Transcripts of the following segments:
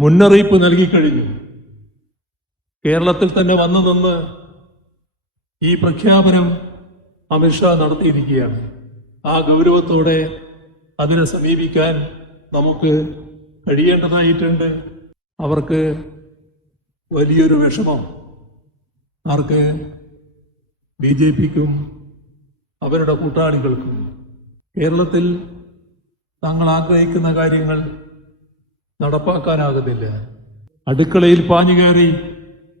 മുന്നറിയിപ്പ് നൽകിക്കഴിഞ്ഞു. കേരളത്തിൽ തന്നെ വന്നു നിന്ന് ഈ പ്രഖ്യാപനം അമിത്ഷാ നടത്തിയിരിക്കുകയാണ്. ആ ഗൗരവത്തോടെ അതിനെ സമീപിക്കാൻ നമുക്ക് കഴിയേണ്ടതായിട്ടുണ്ട്. അവർക്ക് വലിയൊരു വിഷമം, ആർക്ക്? BJPക്കും അവരുടെ കൂട്ടാളികൾക്കും. കേരളത്തിൽ തങ്ങൾ ആഗ്രഹിക്കുന്ന കാര്യങ്ങൾ നടപ്പാക്കാനാകുന്നില്ല. അടുക്കളയിൽ പാഞ്ഞുകയറി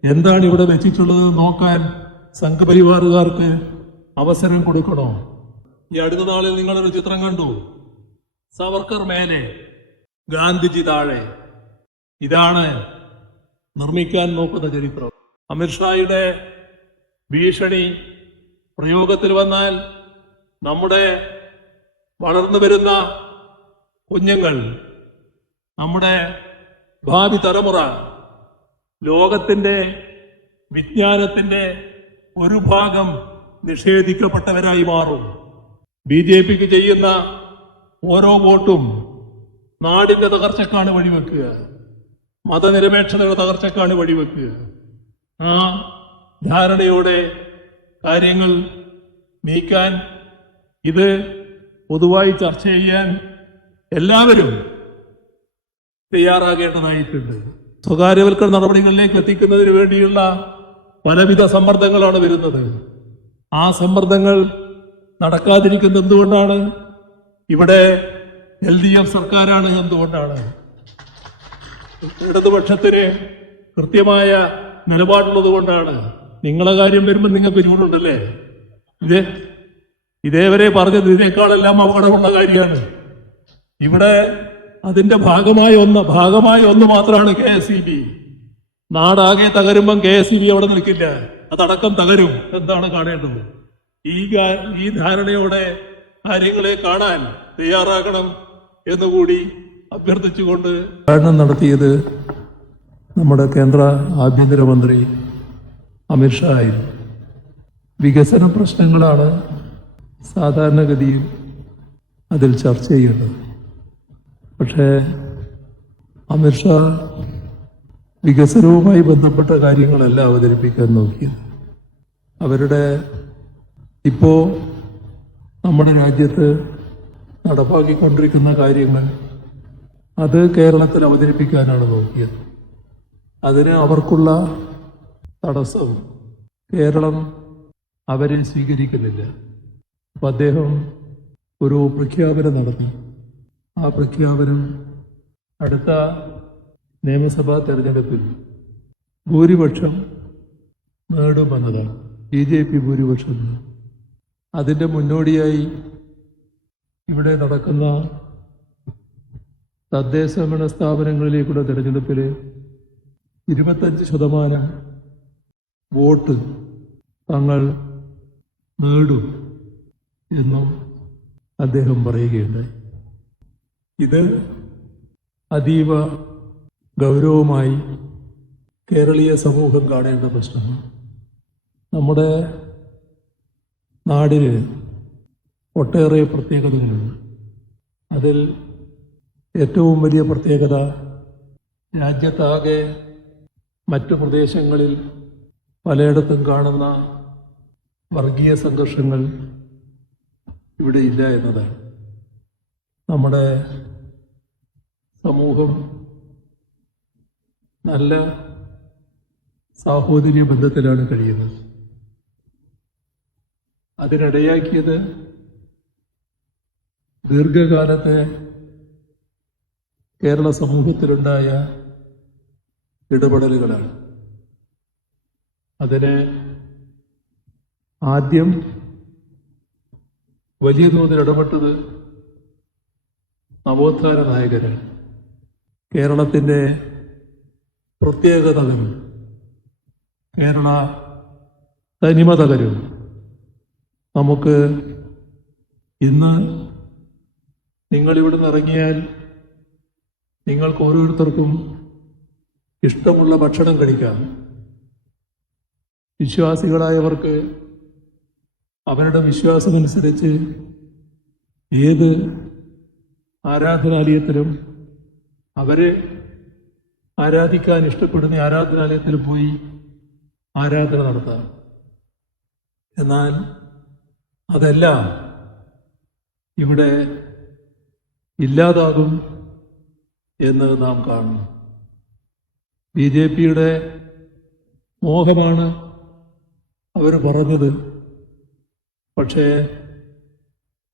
എന്താണ് ഇവിടെ വെച്ചിട്ടുള്ളത് നോക്കാൻ സംഘപരിവാറുകാർക്ക് അവസരം കൊടുക്കണോ? ഈ അടുത്ത നാളിൽ നിങ്ങളൊരു ചിത്രം കണ്ടു. സവർക്കർ മേലെ, ഗാന്ധിജി താഴെ. ഇതാണ് നിർമ്മിക്കാൻ നോക്കുന്ന ചരിത്രം. അമിത്ഷായുടെ ഭീഷണി പ്രയോഗത്തിൽ വന്നാൽ നമ്മുടെ വളർന്നു വരുന്ന കുഞ്ഞുങ്ങൾ, നമ്മുടെ ഭാവി തലമുറ ലോകത്തിന്റെ വിജ്ഞാനത്തിന്റെ ഒരു ഭാഗം നിഷേധിക്കപ്പെട്ടവരായി മാറും. BJPക്ക് ചെയ്യുന്ന ഓരോ വോട്ടും നാടിന്റെ തകർച്ചക്കാണ് വഴിവെക്കുക, മതനിരപേക്ഷതയുടെ തകർച്ചക്കാണ് വഴിവെക്കുക. ആ ധാരണയോടെ കാര്യങ്ങൾ നീക്കാൻ, ഇത് പൊതുവായി ചർച്ച ചെയ്യാൻ എല്ലാവരും തയ്യാറാകേണ്ടതായിട്ടുണ്ട്. സ്വകാര്യവൽക്കരണ നടപടികളിലേക്ക് എത്തിക്കുന്നതിന് വേണ്ടിയുള്ള പലവിധ സമ്മർദ്ദങ്ങളാണ് വരുന്നത്. ആ സമ്മർദ്ദങ്ങൾ നടക്കാതിരിക്കുന്നത് എന്തുകൊണ്ടാണ്? ഇവിടെ LDF സർക്കാരാണ്. എന്തുകൊണ്ടാണ്? ഇടതുപക്ഷത്തിന് കൃത്യമായ നിലപാടുള്ളത് കൊണ്ടാണ്. നിങ്ങളെ കാര്യം വരുമ്പോൾ നിങ്ങൾക്ക് ചൂടുണ്ടല്ലേ? ഇതേവരെ പറഞ്ഞത് ഇതിനേക്കാളെല്ലാം അപകടമുള്ള കാര്യമാണ്. ഇവിടെ അതിന്റെ ഭാഗമായ ഒന്ന് മാത്രമാണ് KSEB. നാടാകെ തകരുമ്പം KSEB അവിടെ നിൽക്കില്ല, അതടക്കം തകരും. എന്താണ് കാണേണ്ടത്? ഈ ധാരണയോടെ കാര്യങ്ങളെ കാണാൻ തയ്യാറാകണം എന്നുകൂടി അഭ്യർത്ഥിച്ചുകൊണ്ട് പ്രകടനം നടത്തിയത് നമ്മുടെ കേന്ദ്ര ആഭ്യന്തരമന്ത്രി അമിത്ഷാ ആയിരുന്നു. വികസന പ്രശ്നങ്ങളാണ് സാധാരണഗതിയിൽ അതിൽ ചർച്ച ചെയ്യേണ്ടത്. പക്ഷേ അമിത്ഷാ വികസനവുമായി ബന്ധപ്പെട്ട കാര്യങ്ങളല്ല അവതരിപ്പിക്കാൻ നോക്കിയത്. അവരുടെ ഇപ്പോൾ നമ്മുടെ രാജ്യത്ത് നടപ്പാക്കിക്കൊണ്ടിരിക്കുന്ന കാര്യങ്ങൾ അത് കേരളത്തിൽ അവതരിപ്പിക്കാനാണ് നോക്കിയത്. അതിന് അവർക്കുള്ള തടസ്സം കേരളം അവരെ സ്വീകരിക്കുന്നില്ല. അപ്പം അദ്ദേഹം ഒരു പ്രഖ്യാപനം നടത്തി. ആ പ്രഖ്യാപനം അടുത്ത നിയമസഭാ തെരഞ്ഞെടുപ്പിൽ ഭൂരിപക്ഷം നേടുമെന്നതാണ്. BJP ഭൂരിപക്ഷം. അതിൻ്റെ മുന്നോടിയായി ഇവിടെ നടക്കുന്ന തദ്ദേശഭരണ സ്ഥാപനങ്ങളിലേക്കുള്ള തെരഞ്ഞെടുപ്പിൽ 25% വോട്ട് തങ്ങൾ നേടും എന്നും അദ്ദേഹം പറയുകയുണ്ടായി. ഇത് അതീവ ഗൗരവമായി കേരളീയ സമൂഹം കാണേണ്ട പ്രശ്നമാണ്. നമ്മുടെ നാടിന് ഒട്ടേറെ പ്രത്യേകതകളുണ്ട്. അതിൽ ഏറ്റവും വലിയ പ്രത്യേകത രാജ്യത്താകെ മറ്റു പ്രദേശങ്ങളിൽ പലയിടത്തും കാണുന്ന വർഗീയ സംഘർഷങ്ങൾ ഇവിടെ ഇല്ല എന്നതാണ്. നമ്മുടെ സമൂഹം നല്ല സാഹോദര്യ ബന്ധത്തിലാണ് കഴിയുന്നത്. അതിനിടയാക്കിയത് ദീർഘകാലത്തെ കേരള സമൂഹത്തിലുണ്ടായ ഇടപെടലുകളാണ്. അതിന് ആദ്യം വലിയ തോതിൽ ഇടപെട്ടത് നവോത്ഥാന നായകരാണ്. കേരളത്തിൻ്റെ പ്രത്യേക തകരും, കേരള തനിമ തകരും. നമുക്ക് ഇന്ന് നിങ്ങളിവിടുന്ന് ഇറങ്ങിയാൽ നിങ്ങൾക്ക് ഓരോരുത്തർക്കും ഇഷ്ടമുള്ള ഭക്ഷണം കഴിക്കാം. വിശ്വാസികളായവർക്ക് അവരുടെ വിശ്വാസമനുസരിച്ച് ഏത് ആരാധനാലയത്തിലും അവരെ ആരാധിക്കാൻ ഇഷ്ടപ്പെടുന്ന ആരാധനാലയത്തിൽ പോയി ആരാധന നടത്താം. എന്നാൽ അതെല്ലാം ഇവിടെ ഇല്ലാതാകും എന്ന് നാം കാണുന്നു. BJPയുടെ മോഹമാണ് അവർ പറഞ്ഞത്. പക്ഷേ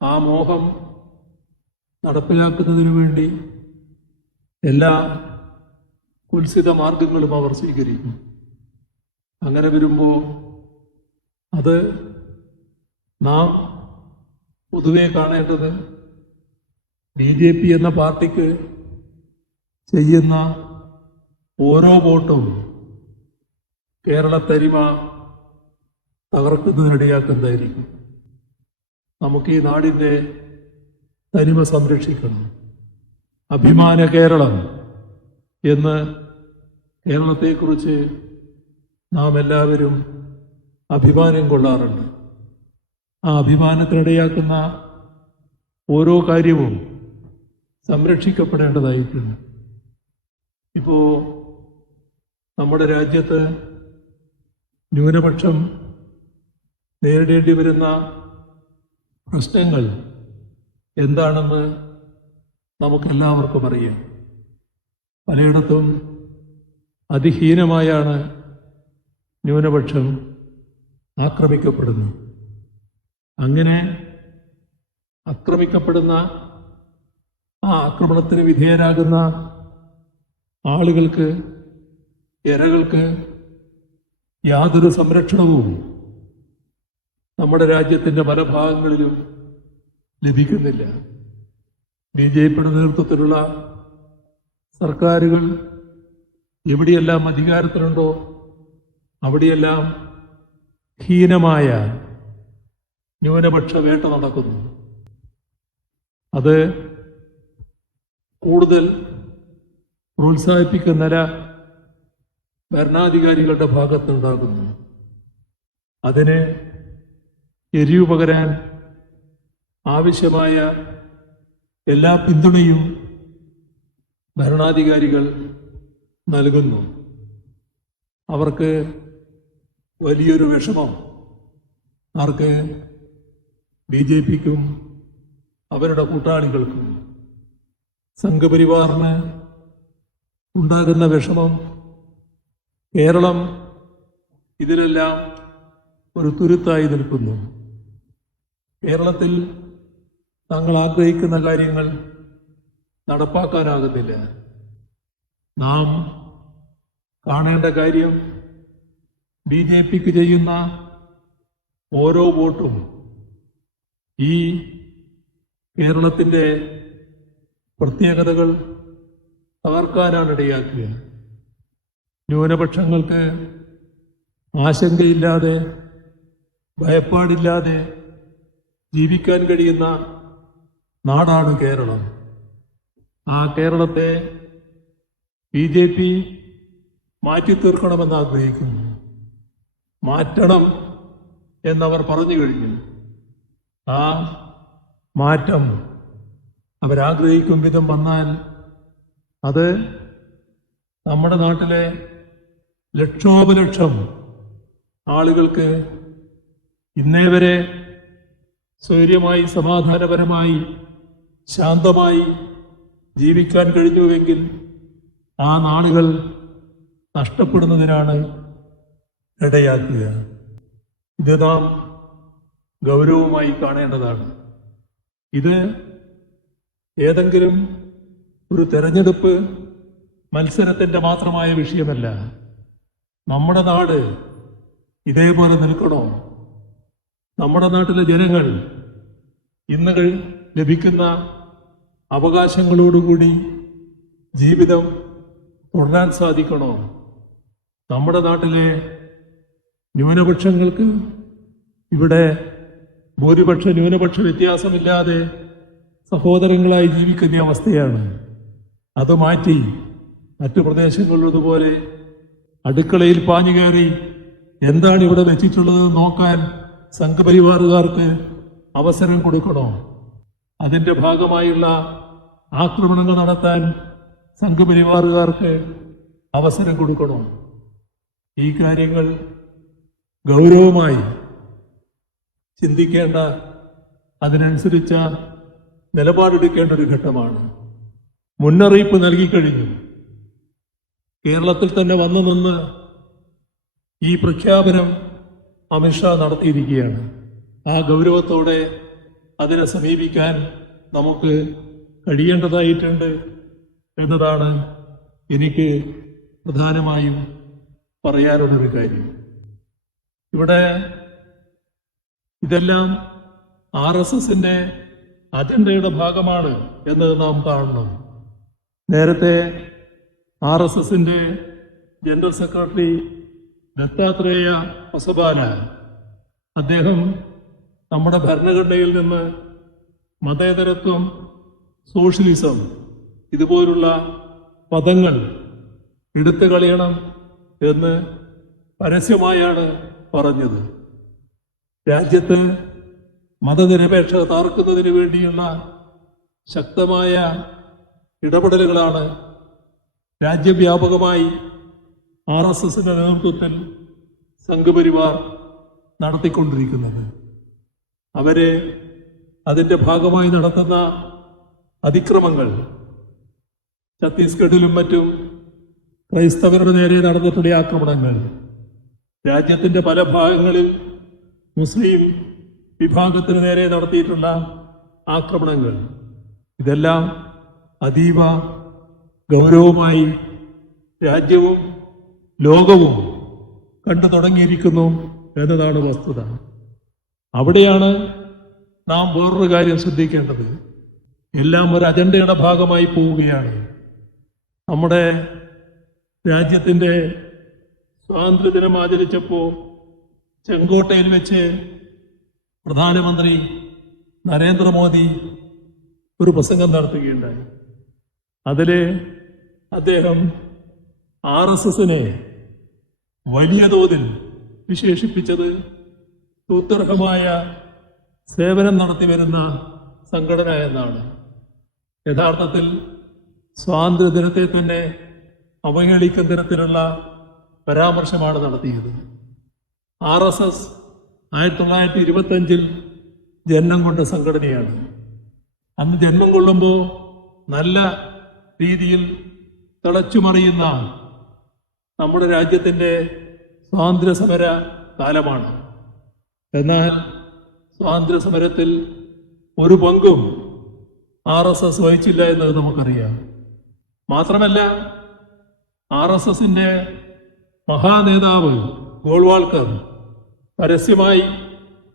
ആ മോഹം നടപ്പിലാക്കുന്നതിനു വേണ്ടി എല്ലാ കുൽസിത മാർഗങ്ങളും അവർ സ്വീകരിക്കും. അങ്ങനെ വരുമ്പോൾ അത് നാം പൊതുവെ കാണേണ്ടത് BJP എന്ന പാർട്ടിക്ക് ചെയ്യുന്ന ഓരോ വോട്ടും കേരള തനിമ തകർക്കുന്നതിനിടയാക്കുന്നതായിരിക്കും. നമുക്ക് ഈ നാടിൻ്റെ തനിമ സംരക്ഷിക്കണം. അഭിമാന കേരളം എന്ന് കേരളത്തെക്കുറിച്ച് നാം എല്ലാവരും അഭിമാനം കൊള്ളാറുണ്ട്. ആ അഭിമാനത്തിനിടയാക്കുന്ന ഓരോ കാര്യവും സംരക്ഷിക്കപ്പെടേണ്ടതായിട്ടുണ്ട്. ഇപ്പോൾ നമ്മുടെ രാജ്യത്ത് ന്യൂനപക്ഷം നേരിടേണ്ടി വരുന്ന പ്രശ്നങ്ങൾ എന്താണെന്ന് നമുക്കെല്ലാവർക്കും അറിയാം. പലയിടത്തും അതിഹീനമായാണ് ന്യൂനപക്ഷം ആക്രമിക്കപ്പെടുന്നത്. അങ്ങനെ ആക്രമിക്കപ്പെടുന്ന ആ ആക്രമണത്തിന് വിധേയരാകുന്ന ആളുകൾക്ക്, ഇരകൾക്ക് യാതൊരു സംരക്ഷണവും നമ്മുടെ രാജ്യത്തിൻ്റെ പല ഭാഗങ്ങളിലും ലഭിക്കുന്നില്ല. BJPയുടെ നേതൃത്വത്തിലുള്ള സർക്കാരുകൾ എവിടെയെല്ലാം അധികാരത്തിലുണ്ടോ അവിടെയെല്ലാം ഹീനമായ ന്യൂനപക്ഷ വേട്ട നടക്കുന്നു. അത് കൂടുതൽ പ്രോത്സാഹിപ്പിക്കുന്ന നില ഭരണാധികാരികളുടെ ഭാഗത്തുണ്ടാകുന്നു. അതിന് എരിവ് പകരാൻ ആവശ്യമായ എല്ലാ പിന്തുണയും ഭരണാധികാരികൾ നൽകുന്നു. അവർക്ക് വലിയൊരു വിഷമം ആർക്ക്? BJPക്കും അവരുടെ കൂട്ടാളികൾക്കും. സംഘപരിവാറിന് ഉണ്ടാകുന്ന വിഷമം കേരളം ഇതിനെല്ലാം ഒരു തുരുത്തായി നിൽക്കുന്നു. കേരളത്തിൽ തങ്ങൾ ആഗ്രഹിക്കുന്ന കാര്യങ്ങൾ നടപ്പാക്കാനാകുന്നില്ല. നാം കാണേണ്ട കാര്യം BJPക്ക് ചെയ്യുന്ന ഓരോ വോട്ടും ഈ കേരളത്തിൻ്റെ പ്രത്യേകതകൾ തകർക്കാനാണ് ഇടയാക്കുക. ന്യൂനപക്ഷങ്ങൾക്ക് ആശങ്കയില്ലാതെ, ഭയപ്പാടില്ലാതെ ജീവിക്കാൻ കഴിയുന്ന നാടാണ് കേരളം. ആ കേരളത്തെ BJP മാറ്റിത്തീർക്കണമെന്ന് ആഗ്രഹിക്കുന്നു. മാറ്റണം എന്നവർ പറഞ്ഞു കഴിഞ്ഞു. ആ മാറ്റം അവരാഗ്രഹിക്കും വിധം വന്നാൽ അത് നമ്മുടെ നാട്ടിലെ ലക്ഷോപലക്ഷം ആളുകൾക്ക് ഇന്നേ വരെ സ്വൈര്യമായി, സമാധാനപരമായി, ശാന്തമായി ജീവിക്കാൻ കഴിഞ്ഞുവെങ്കിൽ ആ നാളുകൾ നഷ്ടപ്പെടുന്നതിനാണ് ഇടയാക്കുക. ഇത് നാം ഗൗരവമായി കാണേണ്ടതാണ്. ഇത് ഏതെങ്കിലും ഒരു തെരഞ്ഞെടുപ്പ് മത്സരത്തിൻ്റെ മാത്രമായ വിഷയമല്ല. നമ്മുടെ നാട് ഇതേപോലെ നിൽക്കണോ? നമ്മുടെ നാട്ടിലെ ജനങ്ങൾ ഇന്ന് ലഭിക്കുന്ന അവകാശങ്ങളോടുകൂടി ജീവിതം തുടരാൻ സാധിക്കണോ? നമ്മുടെ നാട്ടിലെ ന്യൂനപക്ഷങ്ങൾക്ക് ഇവിടെ ഭൂരിപക്ഷ ന്യൂനപക്ഷ വ്യത്യാസമില്ലാതെ സഹോദരങ്ങളായി ജീവിക്കുന്ന അവസ്ഥയാണ്. അത് മാറ്റി മറ്റു പ്രദേശങ്ങളിലുള്ളതുപോലെ അടുക്കളയിൽ പാഞ്ഞുകയറി എന്താണ് ഇവിടെ വെച്ചിട്ടുള്ളത് നോക്കാൻ സംഘപരിവാറുകാർക്ക് അവസരം കൊടുക്കണോ? അതിൻ്റെ ഭാഗമായുള്ള ആക്രമണങ്ങൾ നടത്താൻ സംഘപരിവാറുകാർക്ക് അവസരം കൊടുക്കണോ? ഈ കാര്യങ്ങൾ ഗൗരവമായി ചിന്തിക്കേണ്ട, അതിനനുസരിച്ച നിലപാടെടുക്കേണ്ട ഒരു ഘട്ടമാണ്. മുന്നറിയിപ്പ് നൽകിക്കഴിഞ്ഞു. കേരളത്തിൽ തന്നെ വന്നു നിന്ന് ഈ പ്രഖ്യാപനം അമിത്ഷാ നടത്തിയിരിക്കുകയാണ്. ആ ഗൗരവത്തോടെ അതിനെ സമീപിക്കാൻ നമുക്ക് കഴിയേണ്ടതായിട്ടുണ്ട് എന്നതാണ് എനിക്ക് പ്രധാനമായും പറയാനുള്ളൊരു കാര്യം. ഇവിടെ ഇതെല്ലാം RSSന്റെ അജണ്ടയുടെ ഭാഗമാണ് എന്ന് നാം കാണണം. നേരത്തെ RSSന്റെ ജനറൽ സെക്രട്ടറി ദത്താത്രേയ ഹൊസബാല, അദ്ദേഹം നമ്മുടെ ഭരണഘടനയിൽ നിന്ന് മതേതരത്വം, സോഷ്യലിസം ഇതുപോലുള്ള പദങ്ങൾ എടുത്തു കളയണം എന്ന് പരസ്യമായാണ് പറഞ്ഞത്. രാജ്യത്ത് മതനിരപേക്ഷത താർക്കുന്നതിന് വേണ്ടിയുള്ള ശക്തമായ ഇടപെടലുകളാണ് രാജ്യവ്യാപകമായി RSSന്റെ നേതൃത്വത്തിൽ സംഘപരിവാർ നടത്തിക്കൊണ്ടിരിക്കുന്നത്. അവര് അതിന്റെ ഭാഗമായി നടത്തുന്ന അതിക്രമങ്ങൾ, ഛത്തീസ്ഗഡിലും മറ്റും ക്രൈസ്തവരുടെ നേരെ നടന്നിട്ടുള്ള ആക്രമണങ്ങൾ, രാജ്യത്തിന്റെ പല ഭാഗങ്ങളിൽ മുസ്ലിം വിഭാഗത്തിന് നേരെ നടത്തിയിട്ടുള്ള ആക്രമണങ്ങൾ, ഇതെല്ലാം അതീവ ഗൗരവമായി രാജ്യവും ലോകവും കണ്ടു തുടങ്ങിയിരിക്കുന്നു എന്നതാണ് വസ്തുത. അവിടെയാണ് നാം വേറൊരു കാര്യം ശ്രദ്ധിക്കേണ്ടത്. എല്ലാം ഒരു അജണ്ടയുടെ ഭാഗമായി പോവുകയാണ്. നമ്മുടെ രാജ്യത്തിൻ്റെ സ്വാതന്ത്ര്യദിനം ആചരിച്ചപ്പോൾ ചെങ്കോട്ടയിൽ വെച്ച് പ്രധാനമന്ത്രി നരേന്ദ്രമോദി ഒരു പ്രസംഗം നടത്തുകയുണ്ടായി. അതിൽ അദ്ദേഹം RSSനെ വലിയ തോതിൽ വിശേഷിപ്പിച്ചത് സുദീർഘമായ സേവനം നടത്തി വരുന്ന സംഘടന എന്നാണ്. യഥാർത്ഥത്തിൽ സ്വാതന്ത്ര്യദിനത്തെ തന്നെ അവഹേളിക്കുന്ന തരത്തിലുള്ള പരാമർശമാണ് നടത്തിയത്. RSS 1925 ജന്മം കൊണ്ട സംഘടനയാണ്. അന്ന് ജന്മം കൊള്ളുമ്പോൾ നല്ല രീതിയിൽ തിളച്ചുമറിയുന്ന നമ്മുടെ രാജ്യത്തിൻ്റെ സ്വാതന്ത്ര്യ സമര കാലമാണ്. എന്നാൽ സ്വാതന്ത്ര്യ സമരത്തിൽ ഒരു പങ്കും RSS വഹിച്ചില്ല എന്നത് നമുക്കറിയാം. മാത്രമല്ല, RSSന്റെ മഹാനേതാവ് ഗോൾവാൾക്കർ പരസ്യമായി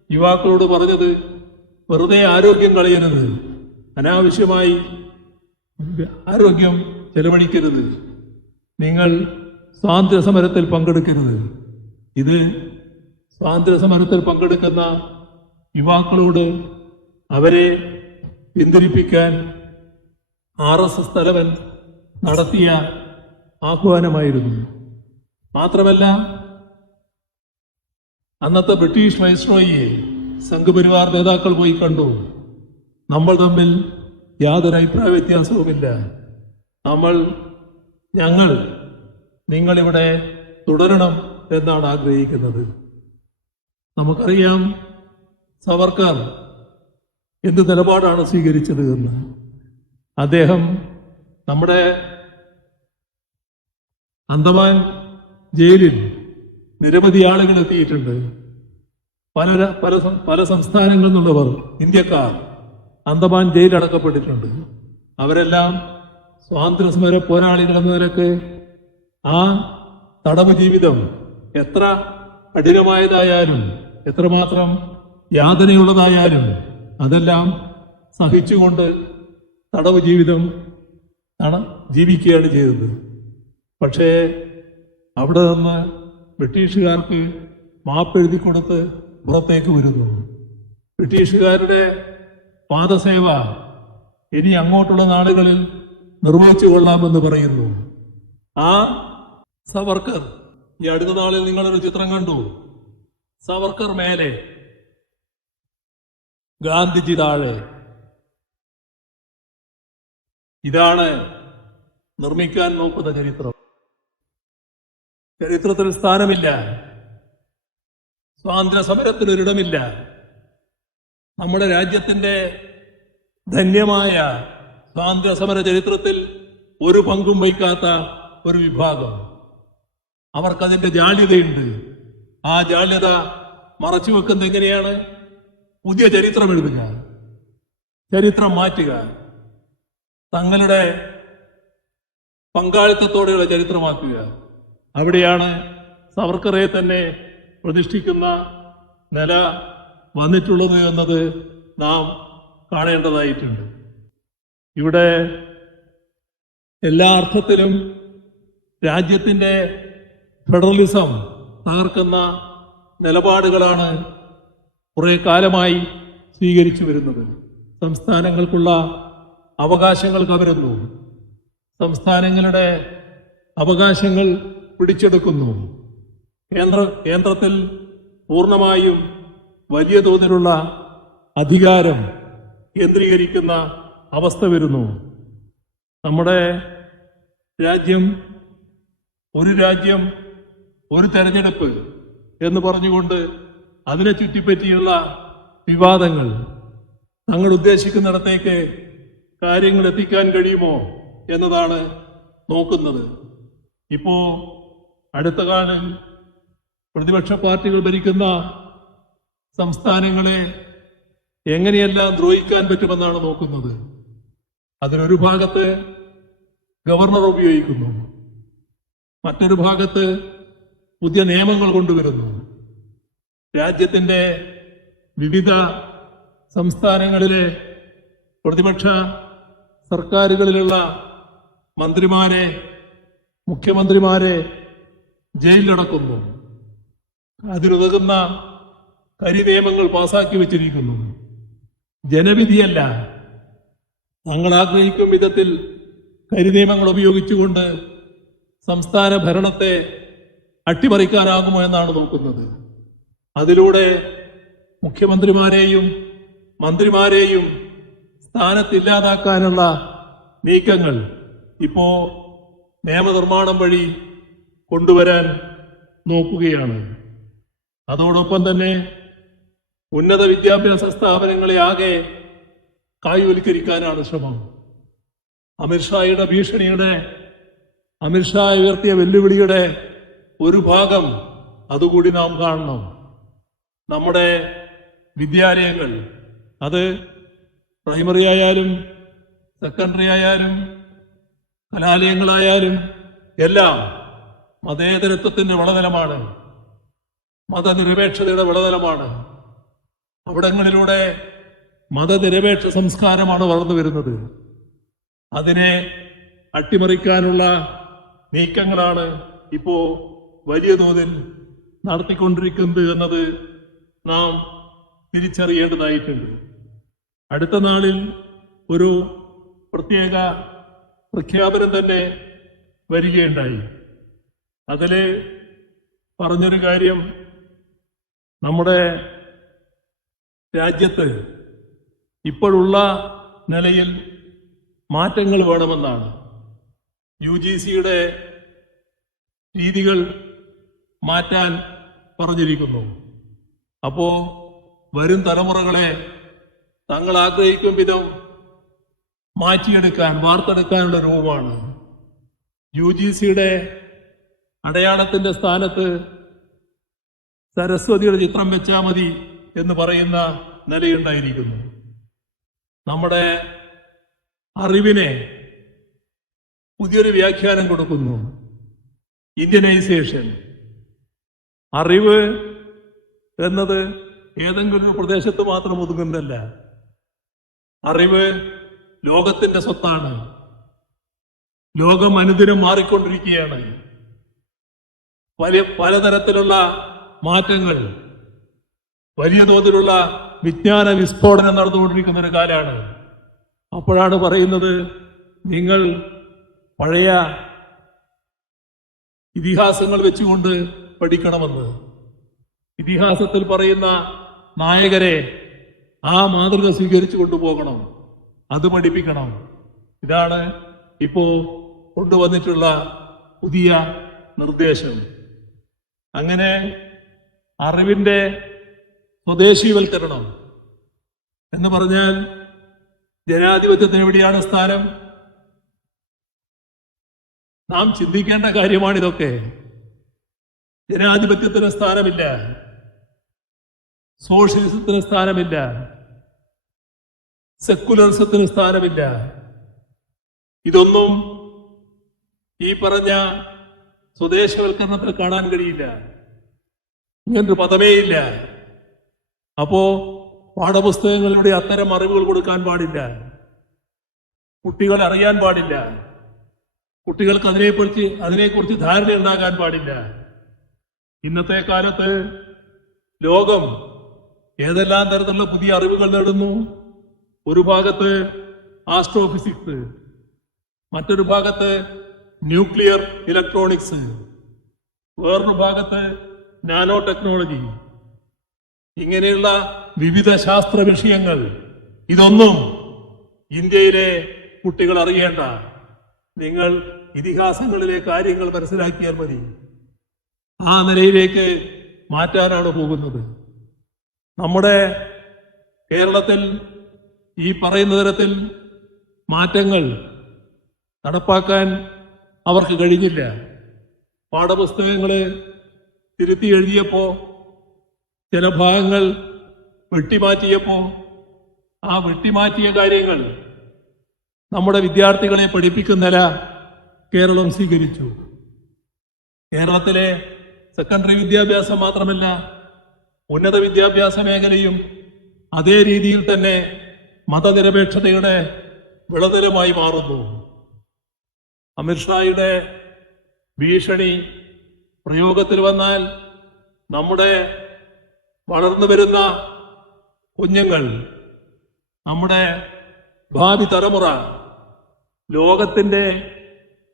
യുവാക്കളോട് പറഞ്ഞത്, വെറുതെ ആരോഗ്യം കളയരുത്, അനാവശ്യമായി ആരോഗ്യം ചെലവഴിക്കരുത്, നിങ്ങൾ സ്വാതന്ത്ര്യ സമരത്തിൽ പങ്കെടുക്കരുത്. ഇത് സ്വാതന്ത്ര്യ സമരത്തിൽ പങ്കെടുക്കുന്ന യുവാക്കളോട് അവരെ പിന്തിരിപ്പിക്കാൻ RSS തലവൻ നടത്തിയ ആഹ്വാനമായിരുന്നു. മാത്രമല്ല, അന്നത്തെ ബ്രിട്ടീഷ് വൈസ്രോയിയെ സംഘപരിവാർ നേതാക്കൾ പോയി കണ്ടു. നമ്മൾ തമ്മിൽ യാതൊരു അഭിപ്രായ വ്യത്യാസവുമില്ല, ഞങ്ങൾ നിങ്ങളിവിടെ തുടരണം എന്നാണ് ആഗ്രഹിക്കുന്നത്. നമുക്കറിയാം സവർക്കർ എന്ത് നിലപാടാണ് സ്വീകരിച്ചത് എന്ന്. അദ്ദേഹം നമ്മുടെ അന്തമാൻ ജയിലിൽ നിരവധി ആളുകൾ എത്തിയിട്ടുണ്ട്. പല സംസ്ഥാനങ്ങളിൽ നിന്നുള്ളവർ, ഇന്ത്യക്കാർ അന്തമാൻ ജയിലിൽ അടക്കപ്പെട്ടിട്ടുണ്ട്. അവരെല്ലാം സ്വാതന്ത്ര്യ സമര പോരാളികൾ എന്ന നിലക്ക് ആ തടവ് ജീവിതം എത്ര കഠിനമായതായാലും എത്രമാത്രം യാതനയുള്ളതായാലും അതെല്ലാം സഹിച്ചുകൊണ്ട് തടവ് ജീവിതം ജീവിക്കുകയാണ് ചെയ്തത്. പക്ഷേ അവിടെ നിന്ന് ബ്രിട്ടീഷുകാർക്ക് മാപ്പെഴുതി കൊടുത്ത് പുറത്തേക്ക് വരുന്നു. ബ്രിട്ടീഷുകാരുടെ പാദസേവ ഇനി അങ്ങോട്ടുള്ള നാളുകളിൽ നിർവഹിച്ചു കൊള്ളാമെന്ന് പറയുന്നു. ആ സവർക്കർ, ഈ അടുത്ത നാളിൽ നിങ്ങളൊരു ചിത്രം കണ്ടു, സവർക്കർ മേലെ, ഗാന്ധിജി താഴെ. ഇതാണ് നിർമ്മിക്കാൻ നോക്കുന്ന ചരിത്രം. ചരിത്രത്തിൽ സ്ഥാനമില്ല. സ്വാതന്ത്ര്യ സമരത്തിനൊരിടമില്ല. നമ്മുടെ രാജ്യത്തിന്റെ ധന്യമായ സ്വാതന്ത്ര്യ സമര ചരിത്രത്തിൽ ഒരു പങ്കും വഹിക്കാത്ത ഒരു വിഭാഗം. അവർക്കതിന്റെ ജാള്യതയുണ്ട്. ആ ജാള്യത മറച്ചു വെക്കുന്നത് എങ്ങനെയാണ്? പുതിയ ചരിത്രം എഴുതുക, ചരിത്രം മാറ്റുക, തങ്ങളുടെ പങ്കാളിത്തത്തോടെയുള്ള ചരിത്രമാക്കുക. അവിടെയാണ് സവർക്കറെ തന്നെ പ്രതിഷ്ഠിക്കുന്ന നില വന്നിട്ടുള്ളത് എന്നത് നാം കാണേണ്ടതായിട്ടുണ്ട്. ഇവിടെ എല്ലാ അർത്ഥത്തിലും രാജ്യത്തിൻ്റെ ഫെഡറലിസം തകർക്കുന്ന നിലപാടുകളാണ് കുറെ കാലമായി സ്വീകരിച്ചു വരുന്നത്. സംസ്ഥാനങ്ങൾക്കുള്ള അവകാശങ്ങൾ കവരുന്നു, സംസ്ഥാനങ്ങളുടെ അവകാശങ്ങൾ പിടിച്ചെടുക്കുന്നു, കേന്ദ്രത്തിൽ പൂർണ്ണമായും വലിയ തോതിലുള്ള അധികാരം കേന്ദ്രീകരിക്കുന്ന അവസ്ഥ വരുന്നു. നമ്മുടെ രാജ്യം ഒരു തെരഞ്ഞെടുപ്പ് എന്ന് പറഞ്ഞുകൊണ്ട് അതിനെ ചുറ്റിപ്പറ്റിയുള്ള വിവാദങ്ങൾ, തങ്ങൾ ഉദ്ദേശിക്കുന്നിടത്തേക്ക് കാര്യങ്ങൾ എത്തിക്കാൻ കഴിയുമോ എന്നതാണ് നോക്കുന്നത്. ഇപ്പോ അടുത്ത കാലം പ്രതിപക്ഷ പാർട്ടികൾ ഭരിക്കുന്ന സംസ്ഥാനങ്ങളെ എങ്ങനെയെല്ലാം ദ്രോഹിക്കാൻ പറ്റുമെന്നാണ് നോക്കുന്നത്. അതിലൊരു ഭാഗത്ത് ഗവർണർ ഉപയോഗിക്കുന്നു, മറ്റൊരു ഭാഗത്ത് പുതിയ നിയമങ്ങൾ കൊണ്ടുവരുന്നു. രാജ്യത്തിന്റെ വിവിധ സംസ്ഥാനങ്ങളിലെ പ്രതിപക്ഷ സർക്കാരുകളിലുള്ള മന്ത്രിമാരെ, മുഖ്യമന്ത്രിമാരെ ജയിലിലടക്കുന്നു. അതിനുതകുന്ന കരിനിയമങ്ങൾ പാസാക്കി വെച്ചിരിക്കുന്നു. ജനവിധിയല്ല, തങ്ങൾ ആഗ്രഹിക്കും വിധത്തിൽ കരിനിയമങ്ങൾ ഉപയോഗിച്ചുകൊണ്ട് സംസ്ഥാന ഭരണത്തെ അട്ടിമറിക്കാനാകുമോ എന്നാണ് നോക്കുന്നത്. അതിലൂടെ മുഖ്യമന്ത്രിമാരെയും മന്ത്രിമാരെയും സ്ഥാനത്തില്ലാതാക്കാനുള്ള നീക്കങ്ങൾ ഇപ്പോ നിയമനിർമ്മാണം വഴി കൊണ്ടുവരാൻ നോക്കുകയാണ്. അതോടൊപ്പം തന്നെ ഉന്നത വിദ്യാഭ്യാസ സ്ഥാപനങ്ങളെ ആകെ കായ്വൽക്കരിക്കാനാണ് ശ്രമം. അമിത്ഷായുടെ ഭീഷണിയുടെ, അമിത്ഷാ ഉയർത്തിയ വെല്ലുവിളിയുടെ ഒരു ഭാഗം അതുകൂടി നാം കാണണം. നമ്മുടെ വിദ്യാലയങ്ങൾ, അത് പ്രൈമറി ആയാലും സെക്കൻഡറി ആയാലും കലാലയങ്ങളായാലും എല്ലാം മതേതരത്വത്തിന്റെ വിളനിലമാണ്, മതനിരപേക്ഷതയുടെ വിളനിലമാണ്. അവിടങ്ങളിലൂടെ മതനിരപേക്ഷ സംസ്കാരമാണ് വളർന്നു വരുന്നത്. അതിനെ അട്ടിമറിക്കാനുള്ള നീക്കങ്ങളാണ് ഇപ്പോ വലിയ തോതിൽ നടത്തിക്കൊണ്ടിരിക്കുന്നത് എന്നത് നാം തിരിച്ചറിയേണ്ടതായിട്ടുണ്ട്. അടുത്ത നാളിൽ ഒരു പ്രത്യേക പ്രഖ്യാപനം തന്നെ വരികയുണ്ടായി. അതിൽ പറഞ്ഞൊരു കാര്യം, നമ്മുടെ രാജ്യത്ത് ഇപ്പോഴുള്ള നിലയിൽ മാറ്റങ്ങൾ വേണമെന്നാണ്. UGCയുടെ രീതികൾ മാറ്റാൻ പറഞ്ഞിരിക്കുന്നു. അപ്പോ വരും തലമുറകളെ തങ്ങൾ ആഗ്രഹിക്കും വിധം മാറ്റിയെടുക്കാൻ, വാർത്തെടുക്കാനുള്ള രൂപമാണ്. UGCയുടെ അടയാളത്തിന്റെ സ്ഥാനത്ത് സരസ്വതിയുടെ ചിത്രം വെച്ചാൽ മതി എന്ന് പറയുന്ന നിലയുണ്ടായിരിക്കുന്നു. നമ്മുടെ അറിവിനെ പുതിയൊരു വ്യാഖ്യാനം കൊടുക്കുന്നു. ഇന്ത്യനൈസേഷൻ. അറിവ് എന്നത് ഏതെങ്കിലും ഒരു പ്രദേശത്ത് മാത്രം ഒതുങ്ങുന്നതല്ല. അറിവ് ലോകത്തിന്റെ സ്വത്താണ്. ലോകം അനുദിനം മാറിക്കൊണ്ടിരിക്കുകയാണ്. പലതരത്തിലുള്ള മാറ്റങ്ങൾ, വലിയ തോതിലുള്ള വിജ്ഞാന വിസ്ഫോടനം നടന്നുകൊണ്ടിരിക്കുന്ന ഒരു കാലമാണ്. അപ്പോഴാണ് പറയുന്നത്, നിങ്ങൾ പഴയ ഇതിഹാസങ്ങൾ വെച്ചുകൊണ്ട് പഠിക്കണമെന്ന്. ഇതിഹാസത്തിൽ പറയുന്ന നായകരെ ആ മാതൃക സ്വീകരിച്ചു കൊണ്ടുപോകണം, അത് പഠിപ്പിക്കണം. ഇതാണ് ഇപ്പോ കൊണ്ടുവന്നിട്ടുള്ള പുതിയ നിർദ്ദേശം. അങ്ങനെ അറിവിന്റെ സ്വദേശീവൽക്കരണം എന്ന് പറഞ്ഞാൽ ജനാധിപത്യത്തിന് എവിടെയാണ് സ്ഥാനം? നാം ചിന്തിക്കേണ്ട കാര്യമാണിതൊക്കെ. ജനാധിപത്യത്തിന് സ്ഥാനമില്ല, സോഷ്യലിസത്തിന് സ്ഥാനമില്ല, സെക്കുലറിസത്തിന് സ്ഥാനമില്ല. ഇതൊന്നും ഈ പറഞ്ഞ സ്വദേശവൽക്കരണത്തിൽ കാണാൻ കഴിയില്ല. ഇങ്ങനൊരു പദമേയില്ല. അപ്പോ പാഠപുസ്തകങ്ങളിലൂടെ അത്തരം അറിവുകൾ കൊടുക്കാൻ പാടില്ല, കുട്ടികൾ അറിയാൻ പാടില്ല, കുട്ടികൾക്ക് അതിനെക്കുറിച്ച് ധാരണ ഉണ്ടാകാൻ പാടില്ല. ഇന്നത്തെ കാലത്ത് ലോകം ഏതെല്ലാം തരത്തിലുള്ള പുതിയ അറിവുകൾ നേടുന്നു. ഒരു ഭാഗത്ത് ആസ്ട്രോഫിസിക്സ്, മറ്റൊരു ഭാഗത്ത് ന്യൂക്ലിയർ ഇലക്ട്രോണിക്സ്, വേറൊരു ഭാഗത്ത് നാനോ ടെക്നോളജി. ഇങ്ങനെയുള്ള വിവിധ ശാസ്ത്ര വിഷയങ്ങൾ. ഇതൊന്നും ഇന്ത്യയിലെ കുട്ടികൾ അറിയേണ്ട. നിങ്ങൾ ഇതിഹാസങ്ങളിലെ കാര്യങ്ങൾ മനസ്സിലാക്കിയാൽ മതി. ആ നിലയിലേക്ക് മാറ്റാനാണ് പോകുന്നത്. നമ്മുടെ കേരളത്തിൽ ഈ പറയുന്ന തരത്തിൽ മാറ്റങ്ങൾ നടപ്പാക്കാൻ അവർക്ക് കഴിഞ്ഞില്ല. പാഠപുസ്തകങ്ങൾ തിരുത്തി എഴുതിയപ്പോ, ചില ഭാഗങ്ങൾ വെട്ടിമാറ്റിയപ്പോ, ആ വെട്ടിമാറ്റിയ കാര്യങ്ങൾ നമ്മുടെ വിദ്യാർത്ഥികളെ പഠിപ്പിക്കുന്ന കേരളം സ്വീകരിച്ചു. കേരളത്തിലെ സെക്കൻഡറി വിദ്യാഭ്യാസം മാത്രമല്ല, ഉന്നത വിദ്യാഭ്യാസ മേഖലയും അതേ രീതിയിൽ തന്നെ മതനിരപേക്ഷതയുടെ വിളനിലമായി മാറുന്നു. അമിത്ഷായുടെ ഭീഷണി പ്രയോഗത്തിൽ വന്നാൽ നമ്മുടെ വളർന്നു വരുന്ന കുഞ്ഞുങ്ങൾ, നമ്മുടെ ഭാവി തലമുറ ലോകത്തിന്റെ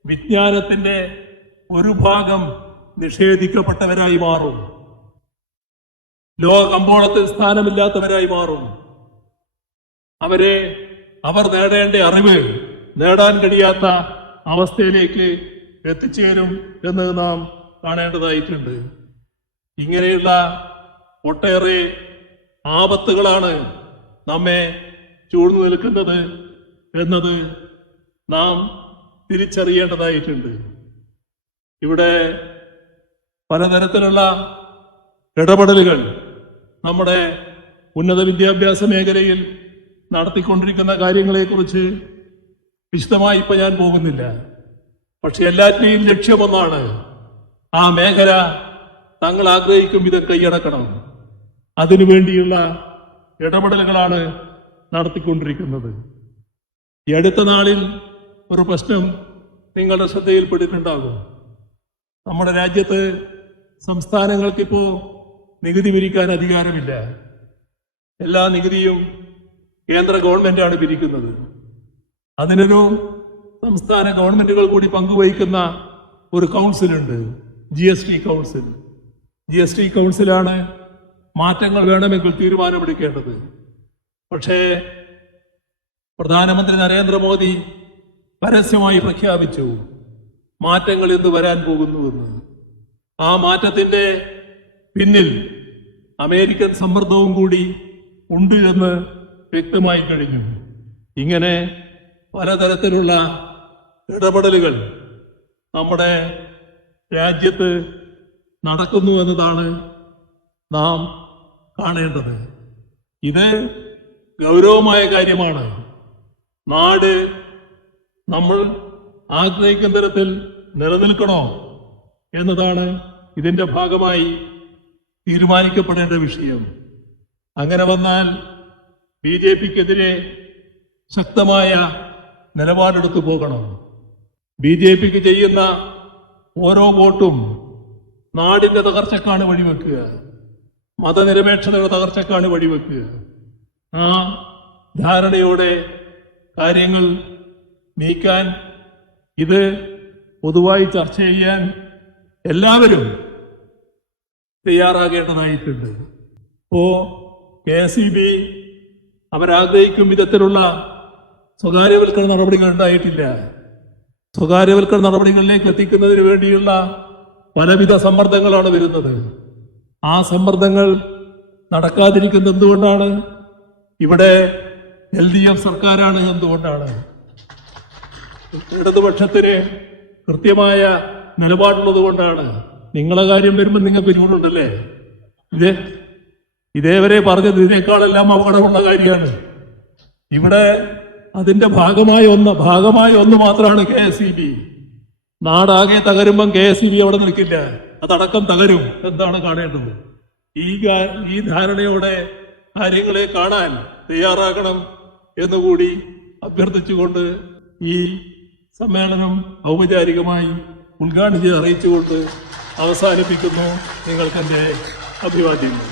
വിജ്ഞാനത്തിന്റെ ഒരു ഭാഗം നിഷേധിക്കപ്പെട്ടവരായി മാറും. ലോകകമ്പോളത്തിൽ സ്ഥാനമില്ലാത്തവരായി മാറും. അവർ നേടേണ്ട അറിവ് നേടാൻ കഴിയാത്ത അവസ്ഥയിലേക്ക് എത്തിച്ചേരും എന്ന് നാം കാണേണ്ടതായിട്ടുണ്ട്. ഇങ്ങനെയുള്ള ഒട്ടേറെ ആപത്തുകളാണ് നമ്മെ ചൂഴ്ന്നു നിൽക്കുന്നത് എന്നത് നാം തിരിച്ചറിയേണ്ടതായിട്ടുണ്ട്. ഇവിടെ പലതരത്തിലുള്ള ഇടപെടലുകൾ നമ്മുടെ ഉന്നത വിദ്യാഭ്യാസ മേഖലയിൽ നടത്തിക്കൊണ്ടിരിക്കുന്ന കാര്യങ്ങളെക്കുറിച്ച് വിശദമായി ഇപ്പൊ ഞാൻ പോകുന്നില്ല. പക്ഷെ എല്ലാറ്റിനെയും ലക്ഷ്യമൊന്നാണ്. ആ മേഖല തങ്ങൾ ആഗ്രഹിക്കും വിധം കൈയടക്കണം. അതിനുവേണ്ടിയുള്ള ഇടപെടലുകളാണ് നടത്തിക്കൊണ്ടിരിക്കുന്നത്. ഈ അടുത്ത നാളിൽ ഒരു പ്രശ്നം നിങ്ങളുടെ ശ്രദ്ധയിൽപ്പെട്ടിട്ടുണ്ടാകും. നമ്മുടെ രാജ്യത്ത് സംസ്ഥാനങ്ങൾക്കിപ്പോ നികുതി പിരിക്കാൻ അധികാരമില്ല. എല്ലാ നികുതിയും കേന്ദ്ര ഗവൺമെന്റാണ് പിരിക്കുന്നത്. അതിനൊരു സംസ്ഥാന ഗവൺമെന്റുകൾ കൂടി പങ്കുവഹിക്കുന്ന ഒരു കൗൺസിലുണ്ട്, GST കൗൺസിൽ. GST കൗൺസിലാണ് മാറ്റങ്ങൾ വേണമെങ്കിൽ തീരുമാനമെടുക്കേണ്ടത്. പക്ഷേ പ്രധാനമന്ത്രി നരേന്ദ്രമോദി പരസ്യമായി പ്രഖ്യാപിച്ചു മാറ്റങ്ങൾ എന്ന് വരാൻ പോകുന്നുവെന്ന്. ആ മാറ്റത്തിന്റെ പിന്നിൽ അമേരിക്കൻ സമ്മർദ്ദവും കൂടി ഉണ്ട് എന്ന് വ്യക്തമായി കഴിഞ്ഞു. ഇങ്ങനെ പലതരത്തിലുള്ള ഇടപെടലുകൾ നമ്മുടെ രാജ്യത്ത് നടക്കുന്നു എന്നതാണ് നാം കാണേണ്ടത്. ഇത് ഗൗരവമായ കാര്യമാണ്. നാട് നമ്മൾ ആഗ്രഹിക്കുന്ന തരത്തിൽ നിലനിൽക്കണോ എന്നതാണ് ഇതിന്റെ ഭാഗമായി തീരുമാനിക്കപ്പെടേണ്ട വിഷയം. അങ്ങനെ വന്നാൽ BJPക്കെതിരെ ശക്തമായ നിലപാടെടുത്തു പോകണം. BJPക്ക് ചെയ്യുന്ന ഓരോ വോട്ടും നാടിന്റെ തകർച്ചക്കാണ് വഴിവെക്കുക, മതനിരപേക്ഷതയുടെ തകർച്ചക്കാണ് വഴിവെക്കുക. ആ ധാരണയോടെ കാര്യങ്ങൾ നീക്കാൻ, ഇത് പൊതുവായി ചർച്ച ചെയ്യാൻ എല്ലാവരും തയ്യാറാകേണ്ടതായിട്ടുണ്ട്. ഇപ്പോ KSEB അവരാഗ്രഹിക്കും വിധത്തിലുള്ള സ്വകാര്യവൽക്കരണ നടപടികൾ ഉണ്ടായിട്ടില്ല. സ്വകാര്യവൽക്കരണ നടപടികളിലേക്ക് എത്തിക്കുന്നതിന് വേണ്ടിയുള്ള പലവിധ സമ്മർദ്ദങ്ങളാണ് വരുന്നത്. ആ സമ്മർദ്ദങ്ങൾ നടക്കാതിരിക്കുന്നത് എന്തുകൊണ്ടാണ്? ഇവിടെ LDF സർക്കാരാണ്. എന്തുകൊണ്ടാണ്? ഇടതുപക്ഷത്തിന് കൃത്യമായ നിലപാടുള്ളത് കൊണ്ടാണ്. നിങ്ങളെ കാര്യം വരുമ്പോൾ നിങ്ങൾക്ക് ചൂടുണ്ടല്ലേ? ഇതേവരെ പറഞ്ഞത് ഇതിനേക്കാളെല്ലാം അപകടമുള്ള കാര്യമാണ്. ഇവിടെ അതിന്റെ ഭാഗമായ ഒന്ന് മാത്രമാണ് KSEB. നാടാകെ തകരുമ്പം KSEB അവിടെ നിൽക്കില്ല, അതടക്കം തകരും. എന്താണ് കാണേണ്ടത്? ഈ ധാരണയോടെ കാര്യങ്ങളെ കാണാൻ തയ്യാറാകണം എന്നുകൂടി അഭ്യർത്ഥിച്ചുകൊണ്ട് ഈ സമ്മേളനം ഔപചാരികമായി ഉദ്ഘാടനം ചെയ്ത് അറിയിച്ചുകൊണ്ട് അവസാനിപ്പിക്കുന്നു. നിങ്ങൾക്കെന്റെ അഭിവാദ്യങ്ങൾ.